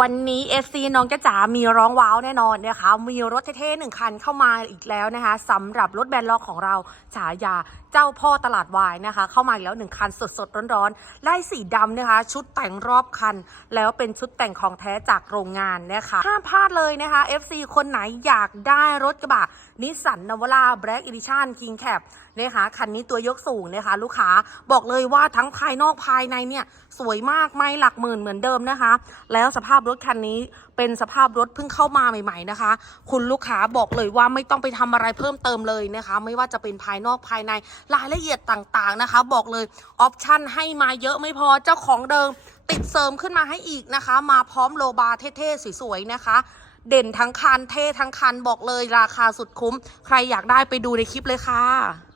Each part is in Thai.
วันนี้ FC น้องจ๊ะจ๋ามีร้องว้าวแน่นอนนะคะ มีรถเท่ๆหนึ่งคันเข้ามาอีกแล้วนะคะสำหรับรถแบนล็อกของเราฉายาเจ้าพ่อตลาดวายนะคะ เข้ามาอีกแล้วหนึ่งคันสดๆร้อนๆไล่สีดำนะคะ ชุดแต่งรอบคัน แล้วเป็นชุดแต่งของแท้จากโรงงานนะคะห้ามพลาดเลยนะคะ FC คนไหนอยากได้รถกระบะนิสสันนวล่าแบล็กอีดิชั่นคิงแคป นะคะคันนี้ตัวยกสูงนะคะ ลูกค้าบอกเลยว่าทั้งภายนอกภายในเนี่ยสวยมากไม่หลักหมื่นเหมือนเดิมนะคะ แล้วสภาพรถคันนี้เป็นสภาพรถเพิ่งเข้ามาใหม่ๆนะคะ คุณลูกค้าบอกเลยว่าไม่ต้องไปทำอะไรเพิ่มเติมเลยนะคะ ไม่ว่าจะเป็นภายนอกภายในรายละเอียดต่างๆนะคะ บอกเลยออปชั่นให้มาเยอะไม่พอเจ้าของเดิม ติดเสริมขึ้นมาให้อีกนะคะ มาพร้อมโลบาร์เท่ๆสวยๆนะคะเด่นทั้งคันเท่ทั้งคันบอกเลยราคาสุดคุ้ม ใครอยากได้ไปดูในคลิปเลยค่ะ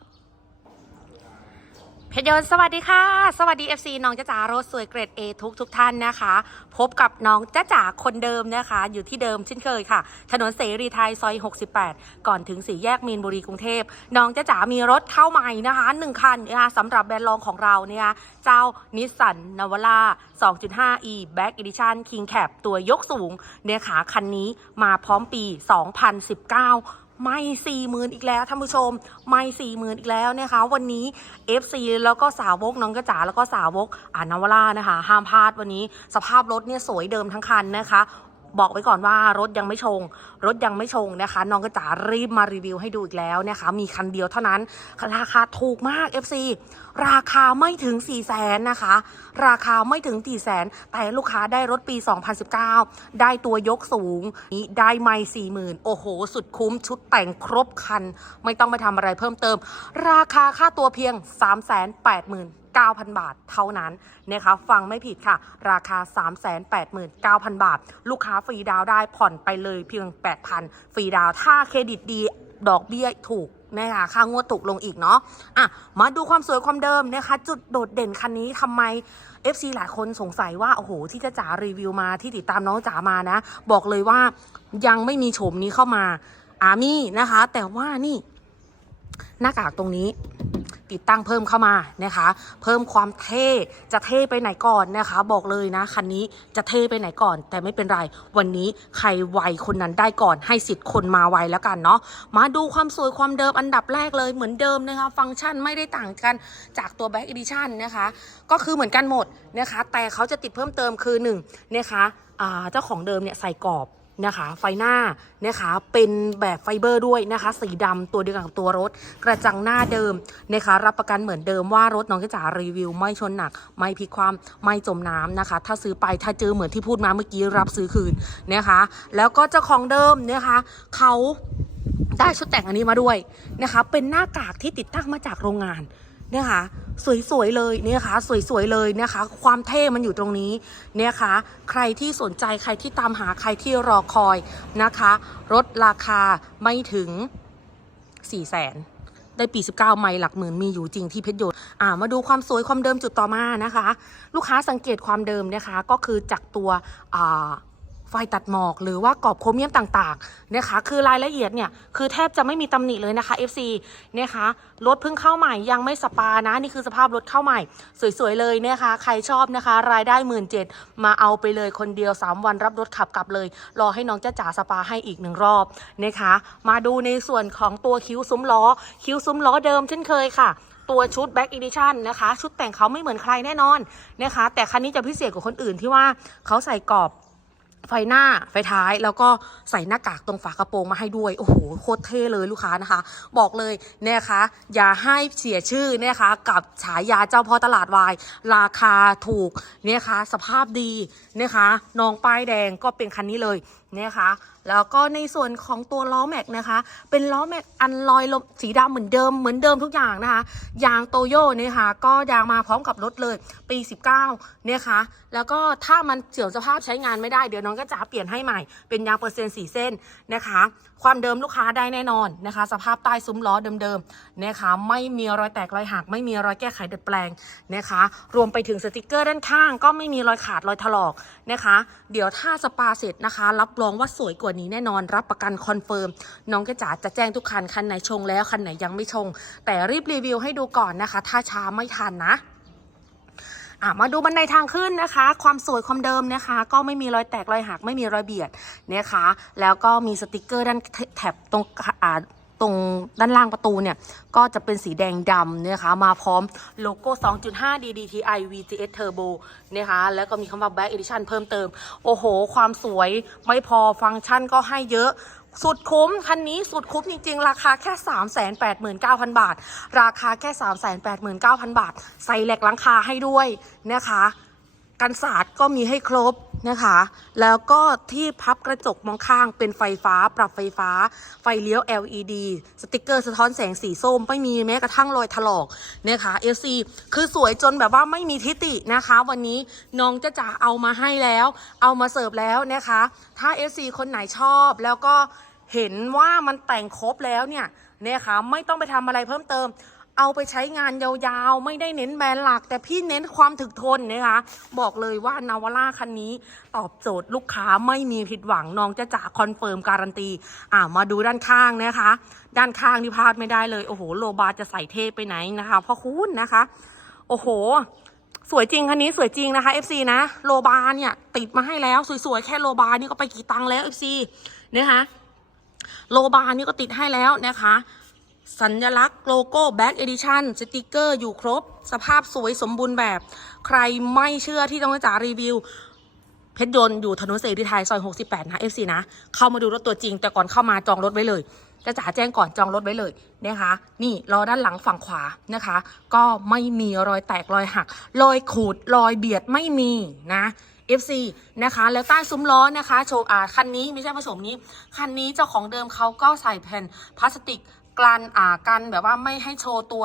เพชรยนต์สวัสดีค่ะ สวัสดี FC น้องจ้าจ๋ารถสวยเกรด A ทุกทุกท่านนะคะ พบกับน้องจ้าจ๋าคนเดิมนะคะ อยู่ที่เดิมเช่นเคยค่ะ ถนนเสรีไทยซอย 68 ก่อนถึงสี่แยกมีนบุรีกรุงเทพน้องจ้าจ๋ามีรถเข้าใหม่นะคะหนึ่งคันนะคะสำหรับแบรนด์รองของเราเนี่ยเจ้านิสสันนาวล่า 2.5e Back Edition King Cap ตัวยกสูงเนี่ยค่ะคันนี้มาพร้อมปี 2019 ไม่สี่หมื่นอีกแล้วท่านผู้ชม ไม่สี่หมื่นอีกแล้วนะคะ วันนี้ FC แล้วก็สาวกน้องกระจ๋าแล้วก็สาวกอ่านาวล่านะคะ ห้ามพลาดวันนี้ สภาพรถเนี่ยสวยเดิมทั้งคันนะคะ บอกไว้ก่อนว่ารถยังไม่ชง รถยังไม่ชงนะคะ น้องกระจ๋ารีบมารีวิวให้ดูอีกแล้วนะคะ มีคันเดียวเท่านั้น ราคาถูกมาก FC ราคาไม่ถึง 4 0 0แสนนะคะ ราคาไม่ถึง 4 0 0แสนแต่ลูกค้าได้รถปี 2019 ได้ตัวยกสูงนี่ได้ไม่สี่หมื่นโอ้โห สุดคุ้มชุดแต่งครบคัน ไม่ต้องไปทำอะไรเพิ่มเติม ราคาค่าตัวเพียง 3 8 0 0 0 0 9,000 บาท เท่านั้นนะคะฟังไม่ผิดค่ะ ราคา 389,000 บาท ลูกค้าฟรีดาวได้ผ่อนไปเลยเพียง 8,000 ฟรีดาวถ้าเครดิตดีดอกเบี้ยถูกนะคะค่างวดถูกลงอีกเนาะอะมาดูความสวยความเดิมนะคะ จุดโดดเด่นคันนี้ทำไม FC หลายคนสงสัยว่า โอ้โห ที่จะจ๋ารีวิวมาที่ติดตามน้องจ๋ามานะ บอกเลยว่ายังไม่มีโฉมนี้เข้ามาอามี่นะคะ แต่ว่านี่ หน้ากากตรงนี้ ติดตั้งเพิ่มเข้ามานะคะ เพิ่มความเท่จะเท่ไปไหนก่อนนะคะ บอกเลยนะคันนี้จะเท่ไปไหนก่อน แต่ไม่เป็นไร วันนี้ใครไวคนนั้นได้ก่อนให้สิทธิ์คนมาไวแล้วกันเนาะมาดูความสวยความเดิมอันดับแรกเลยเหมือนเดิมนะคะ ฟังก์ชันไม่ได้ต่างกันจากตัว Back Edition นะคะ ก็คือเหมือนกันหมดนะคะ แต่เขาจะติดเพิ่มเติมคือ1นะคะเจ้าของเดิมเนี่ยใส่กรอบ นะคะ ไฟหน้านะคะเป็นแบบไฟเบอร์ด้วยนะคะ สีดำตัวเดียวกับตัวรถ กระจังหน้าเดิมนะคะ รับประกันเหมือนเดิมว่ารถน้องกระจ๋ารีวิว ไม่ชนหนัก ไม่พลิกความไม่จมน้ำนะคะ ถ้าซื้อไปถ้าเจอเหมือนที่พูดมาเมื่อกี้รับซื้อคืนนะคะ แล้วก็เจ้าของเดิมนะคะเขาได้ชุดแต่งอันนี้มาด้วยนะคะ เป็นหน้ากากที่ติดตั้งมาจากโรงงาน นะคะสวยๆเลยเนี่ยค่ะสวยๆเลยนะคะ ความเท่มันอยู่ตรงนี้เนี่ยค่ะใครที่สนใจใครที่ตามหาใครที่รอคอยนะคะลดราคาไม่ถึง4 0 0แสนได้ปี 19 ไมล์หลักหมื่นมีอยู่จริงที่เพชรยนอ่ามาดูความสวยความเดิมจุดต่อมานะคะ ลูกค้าสังเกตความเดิมนะคะ ก็คือจากตัวอ่า ไฟตัดหมอก หรือว่ากรอบโครเมียมต่างๆนะคะ คือรายละเอียดเนี่ย คือแทบจะไม่มีตำหนิเลยนะคะ FC นะคะรถเพิ่งเข้าใหม่ยังไม่สปานะ นี่คือสภาพรถเข้าใหม่ สวยๆเลยนะคะ ใครชอบนะคะ รายได้หมื่นเจ็ดมาเอาไปเลยคนเดียว 3 วันรับรถขับกลับเลย รอให้น้องจ้าจ๋าสปาให้อีกหนึ่งรอบนะคะ มาดูในส่วนของตัวคิ้วซุ้มล้อ คิ้วซุ้มล้อเดิมเช่นเคยค่ะตัวชุด Back Edition นะคะ ชุดแต่งเขาไม่เหมือนใครแน่นอนนะคะ แต่คันนี้จะพิเศษกว่าคนอื่นที่ว่าเขาใส่กรอบ ไฟหน้าไฟท้ายแล้วก็ใส่หน้ากากตรงฝากระโปรงมาให้ด้วย โอ้โหโคตรเท่เลยลูกค้านะคะ บอกเลยเนี่ยคะ อย่าให้เสียชื่อเนี่ยคะ กับฉายาเจ้าพ่อตลาดวาย ราคาถูกเนี่ยคะ สภาพดีเนี่ยคะน้องป้ายแดงก็เป็นคันนี้เลย นะคะ แล้วก็ในส่วนของตัวล้อแม็กนะคะ เป็นล้อแม็กอันลอยลมสีดำเหมือนเดิมเหมือนเดิมทุกอย่างนะคะ ยางโตโย่เนี่ยค่ะก็ยางมาพร้อมกับรถเลย ปี 19เนี่ยค่ะแล้วก็ถ้ามันเสื่อมสภาพใช้งานไม่ได้เดี๋ยวน้องก็จะเปลี่ยนให้ใหม่ เป็นยางเปอร์เซ็นต์สีเส้นนะคะ ความเดิมลูกค้าได้แน่นอนนะคะ สภาพใต้ซุ้มล้อเดิมๆนะคะ ไม่มีรอยแตกรอยหัก ไม่มีรอยแก้ไขดัดแปลงนะคะ รวมไปถึงสติกเกอร์ด้านข้าง ก็ไม่มีรอยขาดรอยถลอกนะคะ เดี๋ยวถ้าสปาเสร็จนะคะ รับรองว่าสวยกว่านี้แน่นอน รับประกันคอนเฟิร์มน้องกระจ๋าจะแจ้งทุกคันคันไหนชงแล้วคันไหนยังไม่ชง แต่รีบรีวิวให้ดูก่อนนะคะ ถ้าช้าไม่ทันนะ อะมาดูบันไดทางขึ้นนะคะ ความสวยความเดิมนะคะ ก็ไม่มีรอยแตกรอยหักไม่มีรอยเบียดนะคะ แล้วก็มีสติกเกอร์ด้านแถบตรงอ่าตรงด้านล่างประตูเนี่ย ก็จะเป็นสีแดงดำนะคะมาพร้อมโลโก้ 2.5 DDTI VGS Turbo นะคะแล้วก็มีคำว่า Back Edition เพิ่มเติม โอ้โห ความสวยไม่พอฟังก์ชันก็ให้เยอะ สุดคุ้มคันนี้สุดคุ้มจริง ๆ ราคาแค่ 389,000 บาท ราคาแค่ 389,000 บาท ใส่แหลกหลังคาให้ด้วยนะคะ กันศาสตร์ก็มีให้ครบ นะคะ แล้วก็ที่พับกระจกมองข้างเป็นไฟฟ้า ปรับไฟฟ้า ไฟเลี้ยว LED สติกเกอร์สะท้อนแสงสีส้ม ไม่มีแม้กระทั่งรอยถลอกนะคะ FC คือสวยจนแบบว่าไม่มีทิฏฐินะคะ วันนี้น้องจะจะเอามาให้แล้ว เอามาเสิร์ฟแล้วนะคะ ถ้า FC คนไหนชอบแล้วก็เห็นว่ามันแต่งครบแล้วเนี่ยนะคะไม่ต้องไปทำอะไรเพิ่มเติม เอาไปใช้งานยาวๆ ไม่ได้เน้นแบรนด์หลัก แต่พี่เน้นความถึกทนนะคะ บอกเลยว่านาวาร่าคันนี้ตอบโจทย์ลูกค้าไม่มีผิดหวังน้องจะจ่าคอนเฟิร์มการันตี อ่ามาดูด้านข้างนะคะ ด้านข้างที่พลาดไม่ได้เลย โอ้โห โลบาจะใส่เทไปไหนนะคะพ่อคุณนะคะ โอ้โห สวยจริงคันนี้สวยจริงนะคะ FC นะ โลบาเนี่ยติดมาให้แล้วสวยๆ แค่โลบานี่ก็ไปกี่ตังค์แล้ว FC นะคะโลบานี่ก็ติดให้แล้วนะคะ สัญลักษณ์โลโก้ Back Edition สติกเกอร์อยู่ครบ สภาพสวยสมบูรณ์แบบ ใครไม่เชื่อที่ต้องจ๋ารีวิว เพชรยนต์อยู่ถนนเสรีไทยซอย 68 นะ FC นะ เข้ามาดูรถตัวจริง แต่ก่อนเข้ามาจองรถไว้เลยจะจ๋าแจ้งก่อนจองรถไว้เลยนะคะ นี่รอด้านหลังฝั่งขวานะคะ ก็ไม่มีรอยแตกรอยหัก รอยขูดรอยเบียดไม่มีนะ FC นะคะ แล้วใต้ซุ้มล้อนะคะ โชว์อ่าคันนี้ไม่ใช่ผสมนี้ คันนี้เจ้าของเดิมเขาก็ใส่แผ่นพลาสติก กลันอ่ากันแบบว่าไม่ให้โชว์ตัว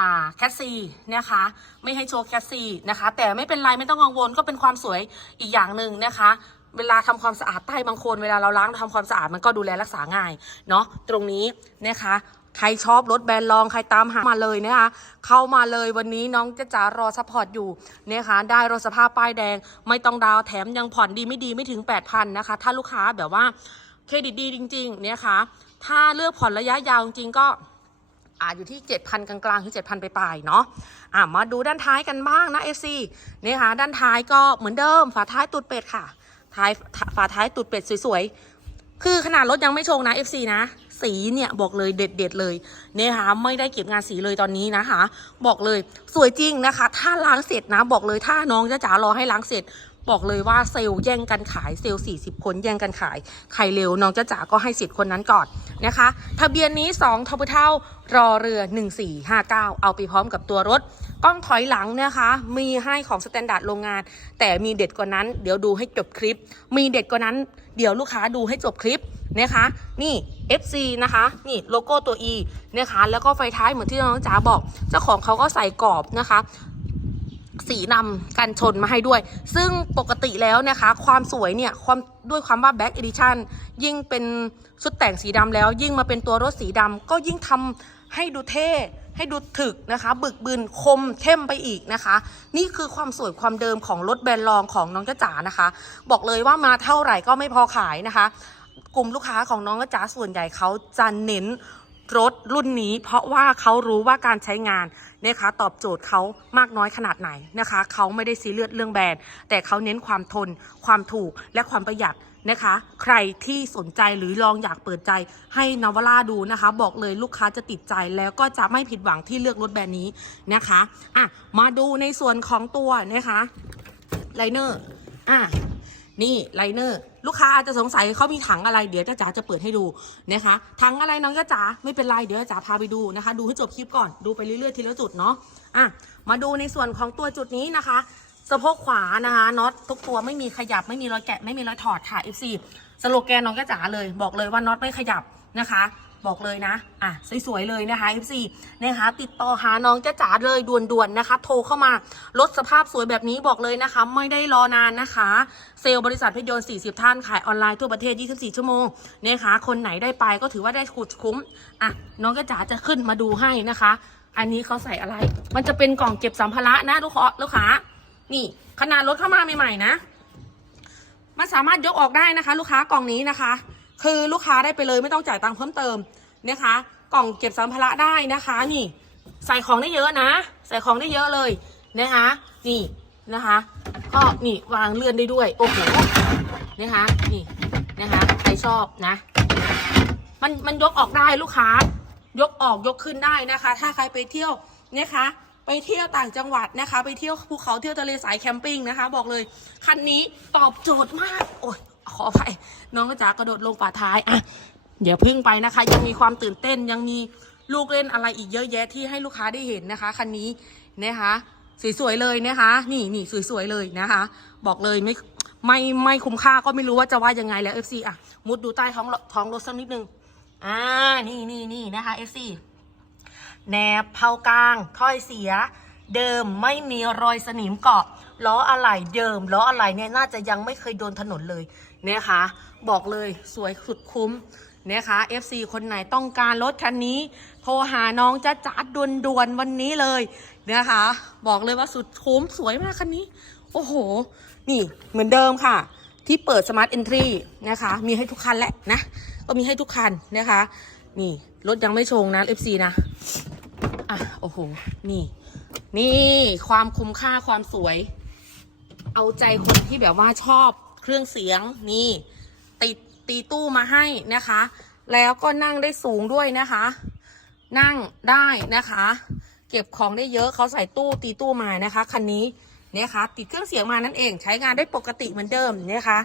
อ่าแคสซีนะคะ ไม่ให้โชว์แคสซีนะคะ แต่ไม่เป็นไรไม่ต้องกังวลก็เป็นความสวยอีกอย่างหนึ่งนะคะ เวลาทำความสะอาดใต้บางคนเวลาเราล้างทำความสะอาดมันก็ดูแลรักษาง่ายเนาะตรงนี้นะคะใครชอบรถแบรนด์ลองใครตามหามาเลยนะคะ เข้ามาเลยวันนี้น้องจะจ๋ารอซัพพอร์ตอยู่นะคะ ได้รถสภาพป้ายแดง ไม่ต้องดาวแถมยังผ่อนดีไม่ดีไม่ถึง 8,000 นะคะ ถ้าลูกค้าแบบว่าเครดิตดีจริง ๆ เนี่ยค่ะ ถ้าเลือกผ่อนระยะยาวจริงๆก็อาอยู่ที่ 7,000 กลางๆถึง7,000 ไปปลายๆเนาะอะมาดูด้านท้ายกันบ้างนะ FC นี่ค่ะด้านท้ายก็เหมือนเดิม ฝาท้ายตูดเป็ดค่ะ ท้ายฝาท้ายตูดเป็ดสวยๆ คือขนาดรถยังไม่ชงนะ FC นะ สีเนี่ยบอกเลยเด็ดๆเลยเนี่ยค่ะไม่ได้เก็บงานสีเลยตอนนี้นะคะ บอกเลยสวยจริงนะคะ ถ้าล้างเสร็จนะบอกเลยถ้าน้องจะจ๋ารอให้ล้างเสร็จ บอกเลยว่าเซลล์แย่งกันขายเซลล์40 คนแย่งกันขาย ใครเร็วน้องจะจ๋าก็ให้สิทธิ์คนนั้นก่อนนะคะ ทะเบียนนี้ 2ทบเท่ารอเรือ 1459 เอาไปพร้อมกับตัวรถ กล้องถอยหลังนะคะ มีให้ของสแตนดาร์ดโรงงาน แต่มีเด็ดกว่านั้น เดี๋ยวดูให้จบคลิป มีเด็ดกว่านั้น เดี๋ยวลูกค้าดูให้จบคลิปนะคะ นี่ FC นะคะ นี่โลโก้ตัว E นะคะ แล้วก็ไฟท้ายเหมือนที่น้องจ๋าบอก เจ้าของเขาก็ใส่กรอบนะคะ สีนำกันชนมาให้ด้วย ซึ่งปกติแล้วนะคะ ความสวยเนี่ยความด้วยความว่า Back Edition ยิ่งเป็นชุดแต่งสีดำแล้ว ยิ่งมาเป็นตัวรถสีดำก็ยิ่งทำให้ดูเท่ให้ดูถึกนะคะ บึกบึนคมเข้มไปอีกนะคะ นี่คือความสวยความเดิมของรถแบรนด์รองของน้องจ้าจ๋านะคะ บอกเลยว่ามาเท่าไหร่ก็ไม่พอขายนะคะ กลุ่มลูกค้าของน้องจ้าจ๋าส่วนใหญ่เขาจะเน้น รถรุ่นนี้ เพราะว่าเขารู้ว่าการใช้งานนะคะตอบโจทย์เขามากน้อยขนาดไหนนะคะเขาไม่ได้ซีเรียสเรื่องแบรนด์ แต่เขาเน้นความทน ความถูกและความประหยัดนะคะ ใครที่สนใจหรือลองอยากเปิดใจให้นาวาร่าดูนะคะ บอกเลยลูกค้าจะติดใจแล้วก็จะไม่ผิดหวังที่เลือกรถแบรนด์นี้นะคะอะมาดูในส่วนของตัวนะคะไลเนอร์อะ นี่ไลเนอร์ ลูกค้าอาจจะสงสัยเขามีถังอะไรเดี๋ยวจ้าจ๋าจะเปิดให้ดูนะคะถังอะไรน้องจ้าจ๋าไม่เป็นไรเดี๋ยวจ้าจ๋าพาไปดูนะคะ ดูให้จบคลิปก่อนดูไปเรื่อยๆทีละจุดเนาะอะมาดูในส่วนของตัวจุดนี้นะคะสะโพกขวานะคะน็อตทุกตัวไม่มีขยับไม่มีรอยแกะไม่มีรอยถอดค่ะ FC สโลแกนน้องจ้าจ๋าเลย บอกเลยว่าน็อตไม่ขยับนะคะ บอกเลยนะ อะ สวย ๆ เลยนะคะ FC นะคะ ติดต่อหาน้องจ้าจ๋าเลยด่วน ๆ นะคะ โทรเข้ามาลดสภาพสวยแบบนี้บอกเลยนะคะ ไม่ได้รอนานนะคะ เซลล์บริษัทเพชรยนต์ 40 ท่าน ขายออนไลน์ทั่วประเทศ 24 ชั่วโมงนะคะ คนไหนได้ไปก็ถือว่าได้ขุดคุ้ม อะ น้องจ้าจ๋าจะขึ้นมาดูให้นะคะ อันนี้เขาใส่อะไร มันจะเป็นกล่องเก็บสัมภาระนะลูกค้าลูกค้า นี่ขนาดรถเข้ามาใหม่ๆนะ มันสามารถยกออกได้นะคะ ลูกค้ากล่องนี้นะคะ คือลูกค้าได้ไปเลยไม่ต้องจ่ายตังค์เพิ่มเติมนะคะ กล่องเก็บสัมภาระได้นะคะ นี่ ใส่ของได้เยอะนะ ใส่ของได้เยอะเลยนะคะ นี่นะคะก็นี่วางเลื่อนได้ด้วยโอ้โหนะคะนี่นะคะใครชอบนะ มันมันยกออกได้ลูกค้า ยกออกยกขึ้นได้นะคะ ถ้าใครไปเที่ยวนะคะ ไปเที่ยวต่างจังหวัดนะคะ ไปเที่ยวภูเขาเที่ยวทะเลสายแคมปิ้งนะคะ บอกเลยคันนี้ตอบโจทย์มากโอ้ย ขอไปน้องก็จ๋ากระโดดลงฝาท้ายอะเดี๋ยวพึ่งไปนะคะ ยังมีความตื่นเต้นยังมีลูกเล่นอะไรอีกเยอะแยะที่ให้ลูกค้าได้เห็นนะคะคันนี้นะคะสวยๆเลยนะคะ นี่นี่สวยๆเลยนะคะ บอกเลยไม่ไม่ไม่คุ้มค่าก็ไม่รู้ว่าจะว่ายังไงแล้ว FC อะมุดดูใต้ท้องท้องรถสักนิดนึงอ่านี่นี่นี่นะคะ FC แหนบเผากลางถ้อยเสีย เดิมไม่มีรอยสนิมเกาะล้ออะไหล่เดิมล้ออะไหล่เนี่ยน่าจะยังไม่เคยโดนถนนเลย นะคะบอกเลยสวยสุดคุ้มนะคะ FC คนไหนต้องการรถคันนี้ โทรหาน้องจ้าจ๋าด่วนๆวันนี้เลยนะคะบอกเลยว่าสุดคุ้มสวยมากคันนี้ โอ้โห นี่เหมือนเดิมค่ะ ที่เปิด Smart Entry นะคะ มีให้ทุกคันแหละนะ ก็มีให้ทุกคันนะคะ นี่รถยังไม่ชงนะ FC นะอะโอ้โห นี่ นี่ความคุ้มค่าความสวย เอาใจคนที่แบบว่าชอบ เครื่องเสียงนี่ติดตีตู้มาให้นะคะ แล้วก็นั่งได้สูงด้วยนะคะ นั่งได้นะคะ เก็บของได้เยอะเขาใส่ตู้ตีตู้มานะคะคันนี้นะคะติดเครื่องเสียงมานั่นเอง ใช้งานได้ปกติเหมือนเดิมนะคะ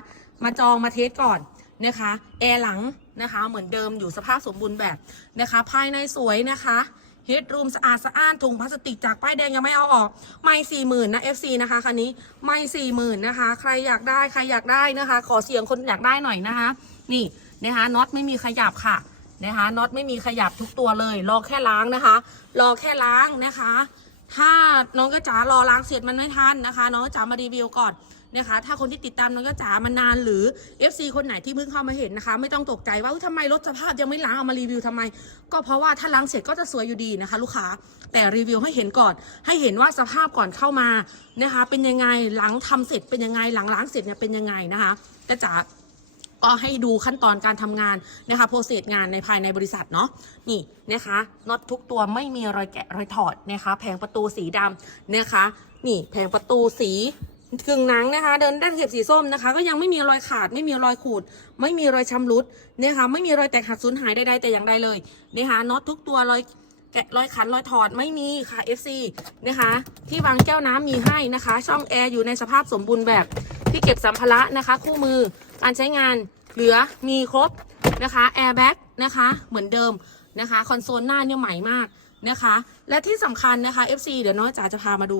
มาจองมาเทสก่อนนะคะแอร์หลังนะคะ เหมือนเดิมอยู่สภาพสมบูรณ์แบบนะคะ ภายในสวยนะคะ เฮดรูมสะอาดสะอ้านถุงพลาสติกจากป้ายแดงยังไม่เอาออก ไม่สี่หมื่นนะ FC นะคะคันนี้ไม่สี่หมื่นนะคะ ใครอยากได้ใครอยากได้นะคะ ขอเสียงคนอยากได้หน่อยนะคะ นี่นะคะน็อตไม่มีขยับค่ะนะคะน็อตไม่มีขยับทุกตัวเลย รอแค่ล้างนะคะ รอแค่ล้างนะคะ ถ้าน้องก็จ๋ารอล้างเสร็จมันไม่ทันนะคะ น้องก็จ๋ามารีวิวก่อน นะคะ ถ้าคนที่ติดตามน้องก็จ๋ามานานหรือ FC คนไหนที่เพิ่งเข้ามาเห็นนะคะ ไม่ต้องตกใจว่าทำไมรถสภาพยังไม่ล้างเอามารีวิวทำไม ก็เพราะว่าถ้าล้างเสร็จก็จะสวยอยู่ดีนะคะ ลูกค้าแต่รีวิวให้เห็นก่อน ให้เห็นว่าสภาพก่อนเข้ามานะคะ เป็นยังไงหลังทำเสร็จเป็นยังไงหลังล้างเสร็จเนี่ยเป็นยังไงนะคะก็จ๋าก็ให้ดูขั้นตอนการทำงานนะคะโปรเซสงานในภายในบริษัทเนาะนี่นะคะน็อตทุกตัวไม่มีรอยแกะรอยถอดนะคะ แผงประตูสีดำนะคะ นี่แผงประตูสี กึ่งหนังนะคะ เดินด้านเข็บสีส้มนะคะ ก็ยังไม่มีรอยขาด ไม่มีรอยขูด ไม่มีรอยชำรุดนะคะไม่มีรอยแตกหักสูญหายใดๆแต่อย่างใดเลยนะคะน็อตทุกตัวรอยแกะรอยขันรอยถอดไม่มีค่ะ FC นะคะ ที่วางแก้วน้ำมีให้นะคะ ช่องแอร์อยู่ในสภาพสมบูรณ์แบบที่เก็บสัมภาระนะคะ คู่มือการใช้งานเหลือมีครบนะคะแอร์แบ็กนะคะเหมือนเดิมนะคะคอนโซลหน้าเนี่ยใหม่มากนะคะ และที่สำคัญนะคะ FC เดี๋ยวน้อยจ๋าจะพามาดู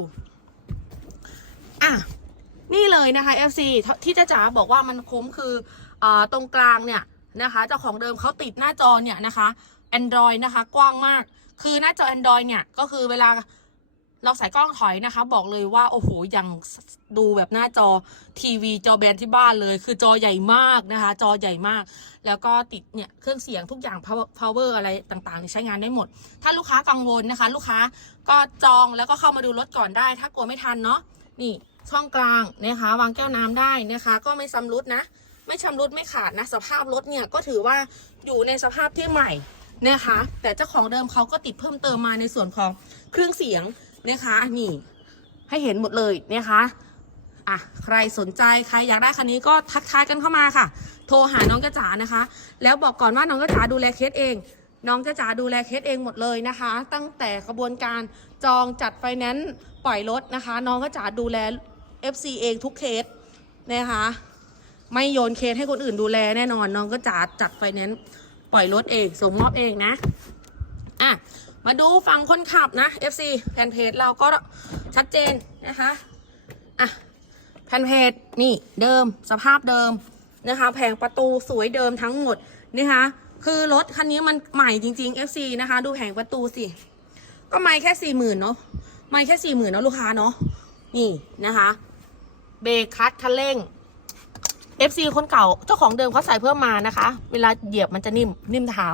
นี่เลยนะคะ FC ที่จ้าจ๋าบอกว่ามันคุ้มคืออตรงกลางเนี่ยนะคะเจ้าของเดิมเขาติดหน้าจอเนี่ยนะคะ Android นะคะ กว้างมาก คือหน้าจอ Android เนี่ยก็คือเวลาเราใส่กล้องถอยนะคะ บอกเลยว่าโอ้โหยังดูแบบหน้าจอทีวีจอแบนที่บ้านเลย คือจอใหญ่มากนะคะ จอใหญ่มาก แล้วก็ติดเนี่ยเครื่องเสียงทุกอย่าง power power อะไรต่างๆใช้งานได้หมด ถ้าลูกค้ากังวลนะคะ ลูกค้าก็จองแล้วก็เข้ามาดูรถก่อนได้ ถ้ากลัวไม่ทันเนาะนี่ ช่องกลางนะคะ วางแก้วน้ำได้นะคะ ก็ไม่ซ้ำรุดนะ ไม่ชำรุดไม่ขาดนะ สภาพรถเนี่ยก็ถือว่าอยู่ในสภาพที่ใหม่นะคะ แต่เจ้าของเดิมเขาก็ติดเพิ่มเติมมาในส่วนของเครื่องเสียงนะคะนี่ให้เห็นหมดเลยนะคะอะใครสนใจใครอยากได้คันนี้ก็ทักทายกันเข้ามาค่ะ โทรหาน้องกระจ๋านะคะ แล้วบอกก่อนว่าน้องกระจ๋าดูแลเคสเอง น้องกระจ๋าดูแลเคสเองหมดเลยนะคะ ตั้งแต่กระบวนการจองจัดไฟแนนซ์ปล่อยรถนะคะ น้องกระจ๋าดูแล FC เองทุกเคสนะคะ ไม่โยนเคสให้คนอื่นดูแลแน่นอนน้องก็จัดจัดไฟแนนซ์ปล่อยรถเองส่งมอบเองนะอะมาดูฝั่งคนขับนะ FC แผ่นเพจเราก็ชัดเจนนะคะอะแผ่นเพจนี่เดิมสภาพเดิมนะคะ แผงประตูสวยเดิมทั้งหมดนะคะคือรถคันนี้มันใหม่จริงๆ FC นะคะ ดูแผงประตูสิ ก็ไม่แค่สี่หมื่นเนาะไม่แค่สี่หมื่นเนาะลูกค้าเนาะนี่นะคะ เบรกคลัตคันเร่ง FC คนเก่าเจ้าของเดิมเขาใส่เพิ่มมานะคะ เวลาเหยียบมันจะนิ่มนิ่มเท้า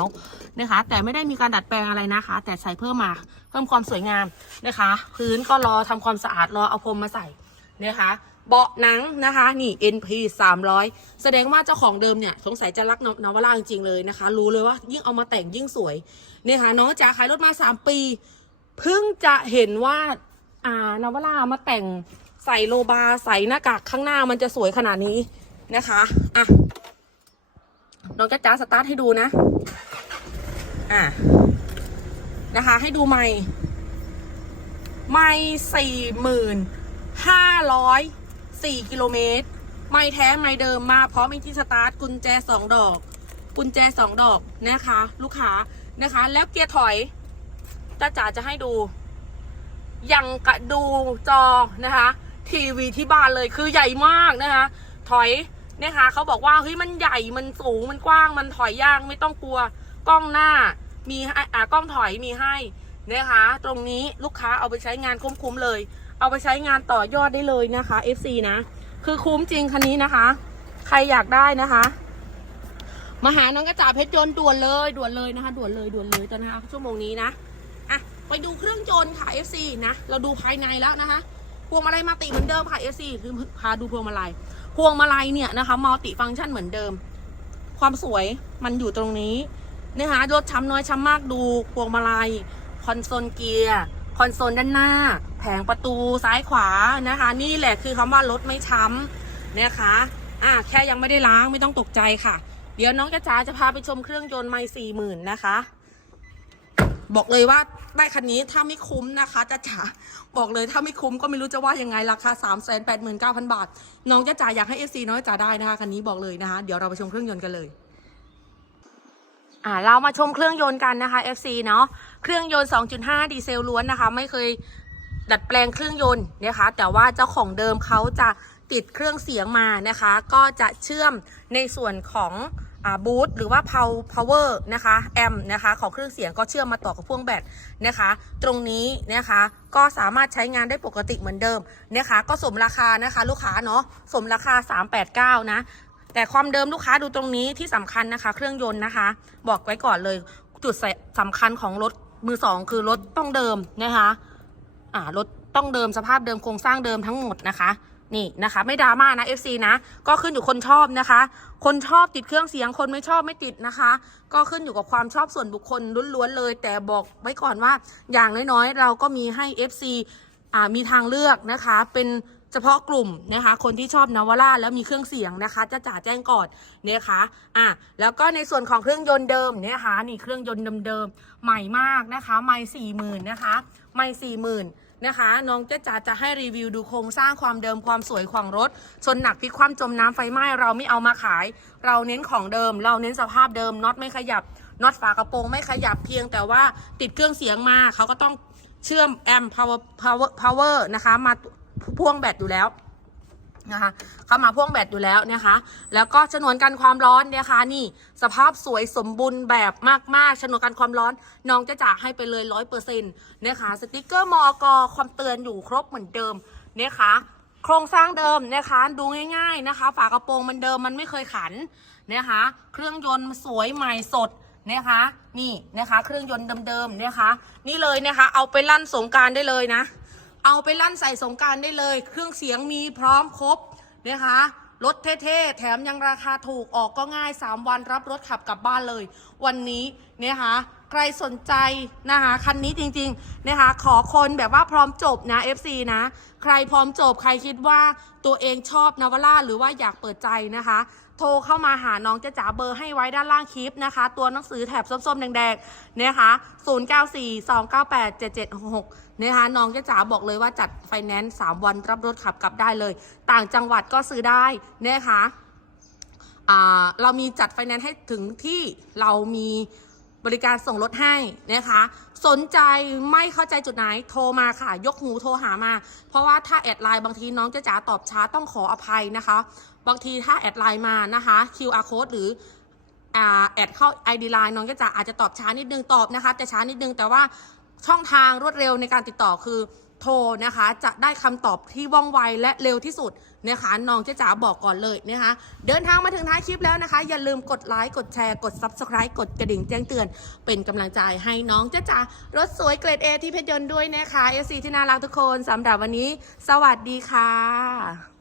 นะคะ แต่ไม่ได้มีการดัดแปลงอะไรนะคะ แต่ใส่เพิ่มมา เพิ่มความสวยงามนะคะ พื้นก็รอทำความสะอาดรอเอาพรมมาใส่นะคะ เบาะหนังนะคะ นี่ NP 300 แสดงว่าเจ้าของเดิมเนี่ยสงสัยจะรักนนวราจริงๆเลยนะคะ รู้เลยว่ายิ่งเอามาแต่งยิ่งสวยเนี่ยค่ะน้องจ๋าขายรถมา 3 ปี เพิ่งจะเห็นว่าอ่านวรามาแต่ง ใส่โลบาใส่หน้ากากข้างหน้ามันจะสวยขนาดนี้นะคะอะน้องจ้าจ๋าสตาร์ทให้ดูนะอะนะคะ ให้ดูไม่ไม่สี่หมื่นห้าร้อยสี่กิโลเมตร ไม่แท้ไม่เดิมมาพร้อมไอที่สตาร์ทกุญแจสองดอก กุญแจสองดอกนะคะ ลูกค้านะคะ แล้วเกียร์ถอยจ้าจ๋าจะให้ดู ยังกระดูจอนะคะ ทีวีที่บ้านเลยคือใหญ่มากนะคะ ถอยนะคะเขาบอกว่าเฮ้ยมันใหญ่มันสูงมันกว้างมันถอยยากไม่ต้องกลัวกล้องหน้ามีให้อ่ากล้องถอยมีให้นะคะ ตรงนี้ลูกค้าเอาไปใช้งานคุ้มๆเลย เอาไปใช้งานต่อยอดได้เลยนะคะ FC นะ คือคุ้มจริงคันนี้นะคะ ใครอยากได้นะคะมาหาน้องกระจ่าเพชรยนต์ด่วนเลยด่วนเลยนะคะด่วนเลยด่วนเลยตอนนะคะชั่วโมงนี้นะอะไปดูเครื่องยนต์ค่ะ FC นะเราดูภายในแล้วนะคะ พวงมาลัยมาติเหมือนเดิมค่ะ FC คือพาดูพวงมาลัย พวงมาลัยเนี่ยนะคะมัลติฟังก์ชันเหมือนเดิม ความสวยมันอยู่ตรงนี้นะคะรถช้ำน้อยช้ำมากดูพวงมาลัย คอนโซลเกียร์คอนโซลด้านหน้า แผงประตูซ้ายขวานะคะ นี่แหละคือคำว่ารถไม่ช้ำนะคะอะแค่ยังไม่ได้ล้างไม่ต้องตกใจค่ะ เดี๋ยวน้องกระจ๋าจะพาไปชมเครื่องยนต์ไม่สี่หมื่นนะคะ บอกเลยว่าได้คันนี้ถ้าไม่คุ้มนะคะจะจ๋าบอกเลยถ้าไม่คุ้มก็ไม่รู้จะว่ายังไงราคา 3 8 9 0 0 0 บาท น้องจะจ๋าอยากให้ FC น้องจ๋าได้นะคะคันนี้บอกเลยนะคะ เดี๋ยวเราไปชมเครื่องยนต์กันเลยอ่าเรามาชมเครื่องยนต์กันนะคะ FC เนาะเครื่องยนต์ 2.5 ดีเซลล้วนนะคะ ไม่เคยดัดแปลงเครื่องยนต์นะคะ แต่ว่าเจ้าของเดิมเขาจะติดเครื่องเสียงมานะคะ ก็จะเชื่อมในส่วนของ บูทหรือว่า power นะคะแอมนะคะของเครื่องเสียงก็เชื่อมมาต่อกับพ่วงแบตนะคะ ตรงนี้นะคะก็สามารถใช้งานได้ปกติเหมือนเดิมนะคะ ก็สมราคานะคะลูกค้าเนาะสมราคา 389 นะแต่ความเดิมลูกค้าดูตรงนี้ที่สำคัญนะคะ เครื่องยนต์นะคะ บอกไว้ก่อนเลย จุดสำคัญของรถมือสองคือรถต้องเดิมนะคะอ่ารถต้องเดิมสภาพเดิมโครงสร้างเดิมทั้งหมดนะคะ นี่นะคะ ไม่ดราม่านะ FC นะ ก็ขึ้นอยู่คนชอบนะคะ คนชอบติดเครื่องเสียงคนไม่ชอบไม่ติดนะคะ ก็ขึ้นอยู่กับความชอบส่วนบุคคลล้วนๆเลย แต่บอกไว้ก่อนว่าอย่างน้อยๆ เราก็มีให้ FC อ่ามีทางเลือกนะคะ เป็นเฉพาะกลุ่มนะคะ คนที่ชอบนาวาร่าแล้วมีเครื่องเสียงนะคะ จะจ่าแจ้งก่อนเนะคะอะแล้วก็ในส่วนของเครื่องยนต์เดิมเนี่ยนะคะนี่เครื่องยนต์เดิมๆใหม่มากนะคะ ไม่สี่หมื่นนะคะ ไม่สี่หมื่น นะคะ น้องเจ๊จ๋าจะให้รีวิวดูโครงสร้างความเดิมความสวยของรถชนหนักพลิกคว่ำจมน้ำไฟไหม้เราไม่เอามาขาย เราเน้นของเดิม เราเน้นสภาพเดิมน็อตไม่ขยับน็อตฝากระโปรงไม่ขยับเพียง แต่ว่าติดเครื่องเสียงมาเขาก็ต้องเชื่อมแอม power power power นะคะมาพ่วงแบตอยู่แล้ว นะคะเข้ามาพ่วงแบตอยู่แล้วนะคะ แล้วก็ชนวนกันความร้อนเนี่ยค่ะนี่สภาพสวยสมบูรณ์แบบมากๆชนวนกันความร้อน น้องจะจ่าให้ไปเลยร้อยเปอร์เซ็นต์นะคะสติกเกอร์มอกความเตือนอยู่ครบเหมือนเดิมนะคะโครงสร้างเดิมนะคะดูง่ายๆนะคะ ฝากระโปรงมันเดิมมันไม่เคยขันนะคะ เครื่องยนต์สวยใหม่สดนะคะนี่นะคะ เครื่องยนต์เดิมๆนะคะ นี่เลยนะคะ เอาไปลั่นสงการได้เลยนะ เอาไปลั่นใส่สงการได้เลย เครื่องเสียงมีพร้อมครบนะคะรถเท่ๆ แถมยังราคาถูกออกก็ง่าย 3 วันรับรถขับกลับบ้านเลย วันนี้นะคะ ใครสนใจนะคะคันนี้จริงๆนะคะขอคนแบบว่าพร้อมจบนะ FC นะ ใครพร้อมจบใครคิดว่าตัวเองชอบนาวาร่าหรือว่าอยากเปิดใจนะคะ โทรเข้ามาหาน้องจะจ๋าเบอร์ให้ไว้ด้านล่างคลิปนะคะ ตัวหนังสือแถบส้มๆ แดงๆนะคะ0942987766นะคะน้องจะจ๋าบอกเลยว่าจัดไฟแนนซ์3วันรับรถขับกลับได้เลย ต่างจังหวัดก็ซื้อได้นะคะอ่าเรามีจัดไฟแนนซ์ให้ถึงที่เรามี บริการส่งรถให้นะคะ สนใจไม่เข้าใจจุดไหนโทรมาค่ะ ยกหูโทรหามา เพราะว่าถ้าแอดไลน์บางทีน้องจะจ๋าตอบช้าต้องขออภัยนะคะ บางทีถ้าแอดไลน์มานะคะ QR code หรือแอดเข้า ID Line น้องก็จะอาจจะตอบช้านิดนึงตอบนะคะ แต่ช้านิดนึงแต่ว่าช่องทางรวดเร็วในการติดต่อคือ โทรนะคะ จะได้คำตอบที่ว่องไวและเร็วที่สุดนะคะน้องเจ๊จ๋าบอกก่อนเลยนะคะ เดินทางมาถึงท้ายคลิปแล้วนะคะ อย่าลืมกดไลค์กดแชร์กด Subscribe กดกระดิ่งแจ้งเตือน เป็นกำลังใจให้น้องเจ๊จ๋ารถสวยเกรดเอที่เพชรยนต์ด้วยนะคะเอซีที่น่ารักทุกคนสำหรับวันนี้ สวัสดีค่ะ